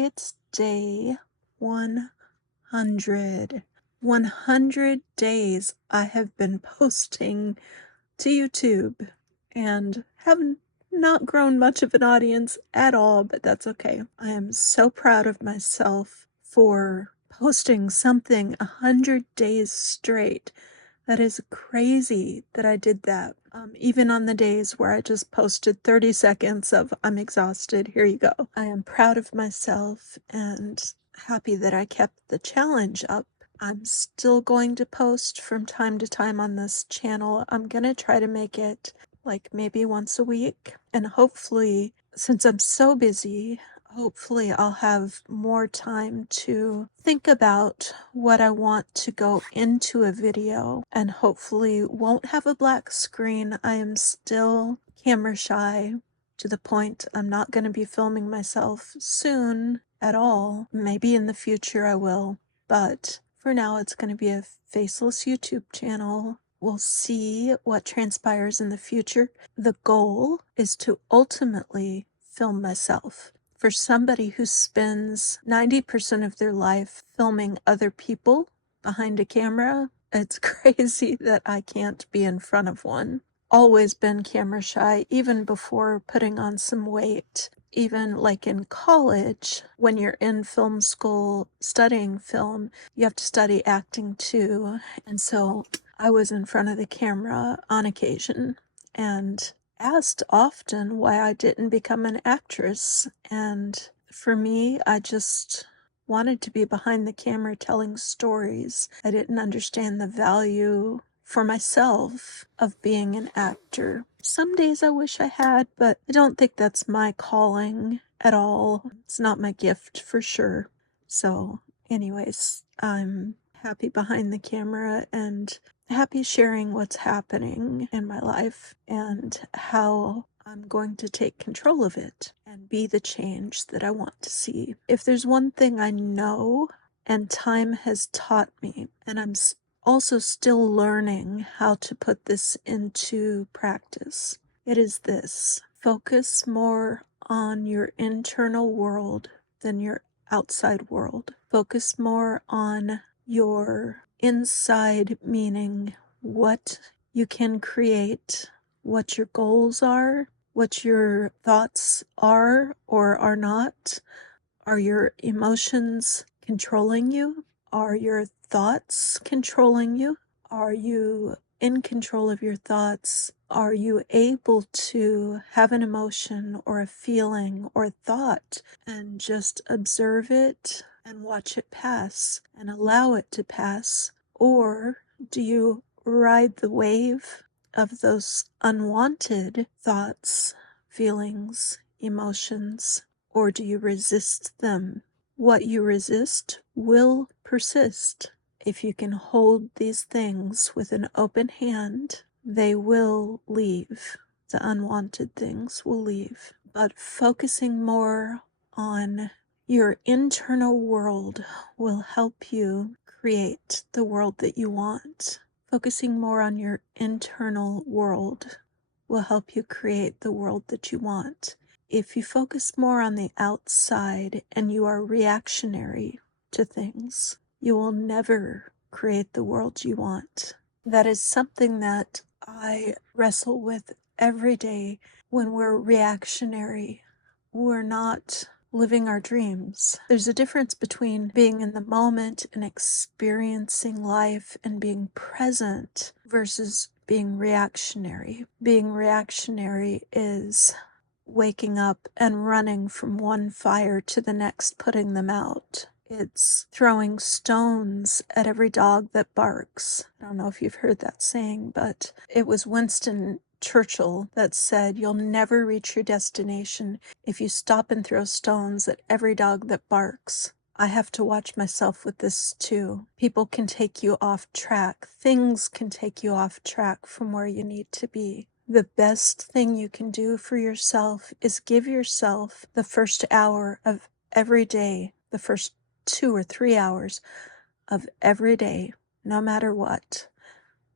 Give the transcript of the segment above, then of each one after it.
It's day 100. 100 days I have been posting to YouTube and have not grown much of an audience at all, but that's okay. I am so proud of myself for posting something 100 days straight. That is crazy that I did that. Even on the days where I just posted 30 seconds of I'm exhausted, here you go. I am proud of myself and happy that I kept the challenge up. I'm still going to post from time to time on this channel. I'm gonna try to make it like maybe once a week. And hopefully, since I'm so busy, hopefully I'll have more time to think about what I want to go into a video and hopefully won't have a black screen. I am still camera shy to the point I'm not going to be filming myself soon at all. Maybe in the future I will, but for now it's going to be a faceless YouTube channel. We'll see what transpires in the future. The goal is to ultimately film myself. For somebody who spends 90% of their life filming other people behind a camera, it's crazy that I can't be in front of one. Always been camera shy, even before putting on some weight. Even like in college, when you're in film school studying film, you have to study acting too. And so I was in front of the camera on occasion and asked often why I didn't become an actress. And for me, I just wanted to be behind the camera telling stories. I didn't understand the value for myself of being an actor. Some days I wish I had, but I don't think that's my calling at all. It's not my gift for sure. So, anyways, I'm happy behind the camera and happy sharing what's happening in my life and how I'm going to take control of it and be the change that I want to see. If there's one thing I know and time has taught me, and I'm also still learning how to put this into practice, it is this: focus more on your internal world than your outside world. Focus more on your inside, meaning what you can create, what your goals are, what your thoughts are or are not. Are your emotions controlling you? Are your thoughts controlling you? Are you in control of your thoughts? Are you able to have an emotion or a feeling or thought and just observe it and watch it pass and allow it to pass? Or do you ride the wave of those unwanted thoughts, feelings, emotions? Or do you resist them? What you resist will persist. If you can hold these things with an open hand, they will leave. The unwanted things will leave. But focusing more on your internal world will help you create the world that you want. Focusing more on your internal world will help you create the world that you want. If you focus more on the outside and you are reactionary to things, you will never create the world you want. That is something that I wrestle with every day. When we're reactionary, we're not living our dreams. There's a difference between being in the moment and experiencing life and being present versus being reactionary. Being reactionary is waking up and running from one fire to the next, putting them out. It's throwing stones at every dog that barks. I don't know if you've heard that saying, but it was Winston Churchill that said, "You'll never reach your destination if you stop and throw stones at every dog that barks." I have to watch myself with this too. People can take you off track. Things can take you off track from where you need to be. The best thing you can do for yourself is give yourself the first hour of every day, the first 2 or 3 hours of every day, no matter what.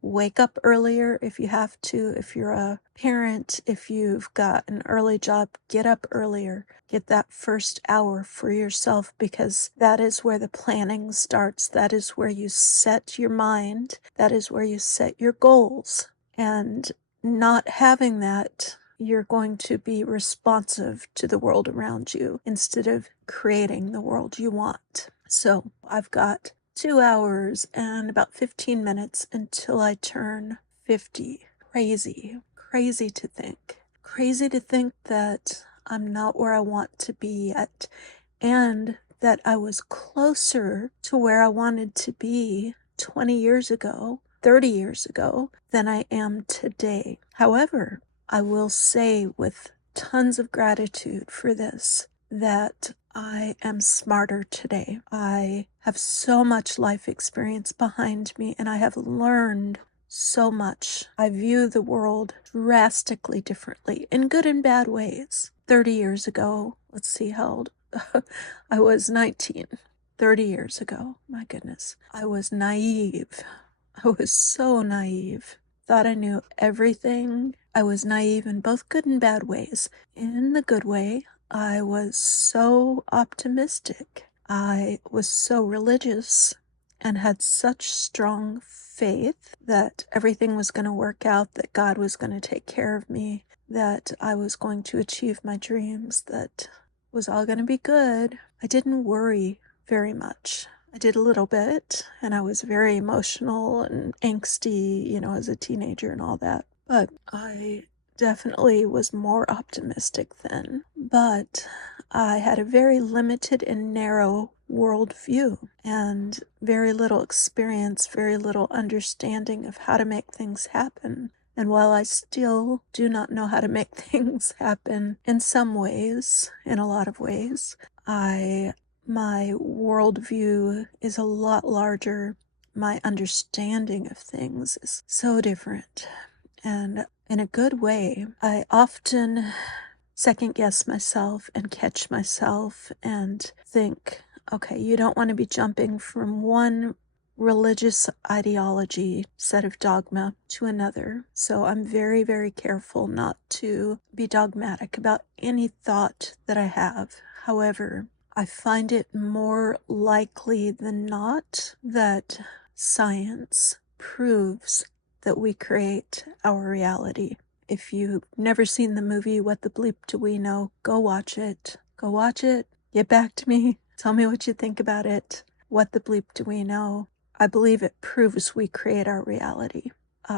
wake up earlier if you have to. If you're a parent, if you've got an early job, get up earlier. Get that first hour for yourself, because that is where the planning starts. That is where you set your mind. That is where you set your goals. And not having that, you're going to be responsive to the world around you instead of creating the world you want. So I've got 2 hours and about 15 minutes until I turn 50. Crazy, crazy to think. Crazy to think that I'm not where I want to be yet, and that I was closer to where I wanted to be 20 years ago, 30 years ago, than I am today. However, I will say with tons of gratitude for this, that I am smarter today. I have so much life experience behind me, and I have learned so much. I view the world drastically differently in good and bad ways. 30 years ago, let's see how old I was 19. 30 years ago, my goodness. I was naive. I was so naive. Thought I knew everything. I was naive in both good and bad ways. In the good way, I was so optimistic. I was so religious and had such strong faith that everything was going to work out, that God was going to take care of me, that I was going to achieve my dreams, that was all going to be good. I didn't worry very much. I did a little bit, and I was very emotional and angsty, as a teenager and all that. But I definitely was more optimistic then. But I had a very limited and narrow worldview and very little experience, very little understanding of how to make things happen. And while I still do not know how to make things happen in some ways, in a lot of ways, my worldview is a lot larger. My understanding of things is so different. And in a good way, I often second guess myself and catch myself and think, okay, you don't want to be jumping from one religious ideology, set of dogma, to another. So I'm very, very careful not to be dogmatic about any thought that I have. However, I find it more likely than not that science proves that we create our reality. If you've never seen the movie What the Bleep Do We Know, go watch it. Go watch it. Get back to me. Tell me what you think about it. What the Bleep Do We Know? I believe it proves we create our reality.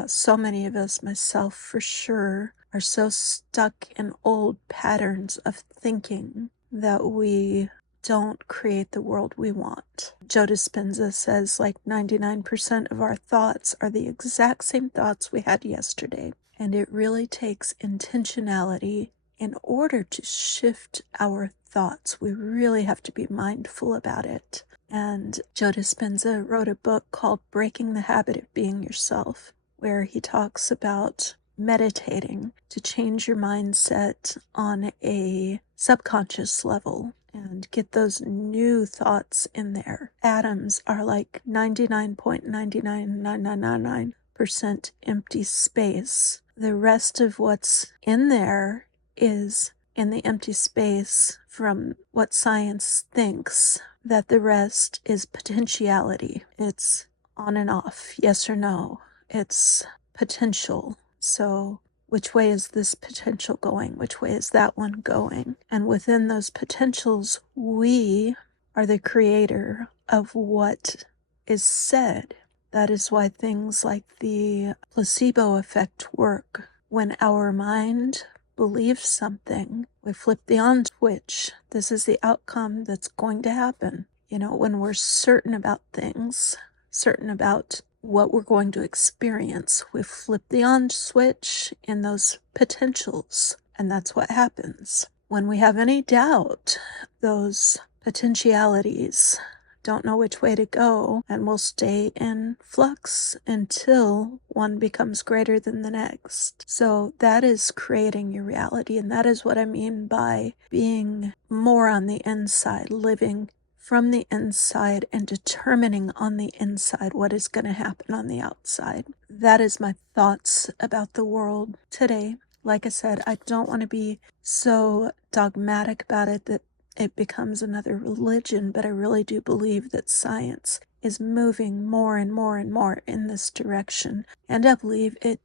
So many of us, myself for sure, are so stuck in old patterns of thinking that we don't create the world we want. Joe Dispenza says 99% of our thoughts are the exact same thoughts we had yesterday. And it really takes intentionality in order to shift our thoughts. We really have to be mindful about it. And Joe Dispenza wrote a book called Breaking the Habit of Being Yourself, where he talks about meditating to change your mindset on a subconscious level and get those new thoughts in there. Atoms are 99.99999% empty space. The rest of what's in there is in the empty space from what science thinks that the rest is potentiality. It's on and off, yes or no. It's potential. So which way is this potential going? Which way is that one going? And within those potentials, we are the creator of what is said. That is why things like the placebo effect work. When our mind believes something, we flip the on switch. This is the outcome that's going to happen. When we're certain about things, certain about what we're going to experience, we flip the on switch in those potentials, and that's what happens. When we have any doubt, those potentialities don't know which way to go and will stay in flux until one becomes greater than the next. So that is creating your reality, and that is what I mean by being more on the inside, living from the inside and determining on the inside what is going to happen on the outside. That is my thoughts about the world today. Like I said, I don't want to be so dogmatic about it that it becomes another religion, but I really do believe that science is moving more and more and more in this direction. And I believe a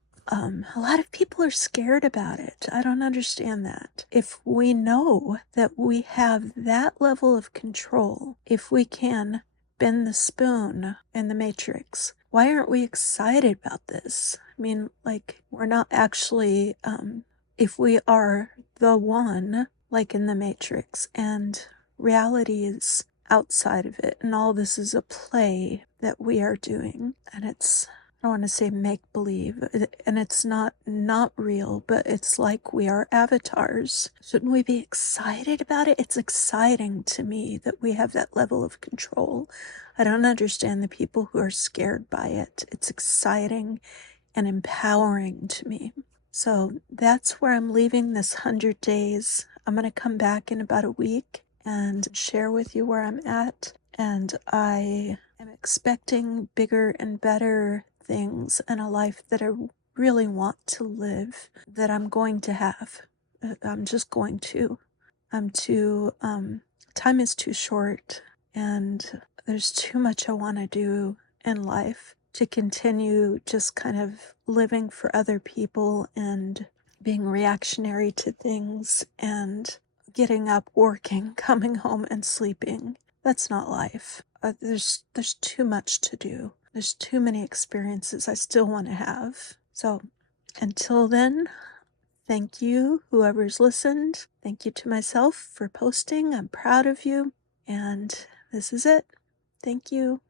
lot of people are scared about it. I don't understand that. If we know that we have that level of control, if we can bend the spoon in the Matrix, why aren't we excited about this? I mean, like, we're not actually, if we are the one, like in the Matrix, and reality is outside of it, and all this is a play that we are doing, and I don't want to say make believe, and it's not real, but it's like we are avatars. Shouldn't we be excited about it? It's exciting to me that we have that level of control. I don't understand the people who are scared by it. It's exciting and empowering to me. So that's where I'm leaving this 100 days. I'm going to come back in about a week and share with you where I'm at. And I am expecting bigger and better things in a life that I really want to live, that I'm going to have. I'm just going to. Time is too short, and there's too much I want to do in life to continue just kind of living for other people and being reactionary to things and getting up, working, coming home, and sleeping. That's not life. There's too much to do. There's too many experiences I still want to have. So until then, thank you, whoever's listened. Thank you to myself for posting. I'm proud of you. And this is it. Thank you.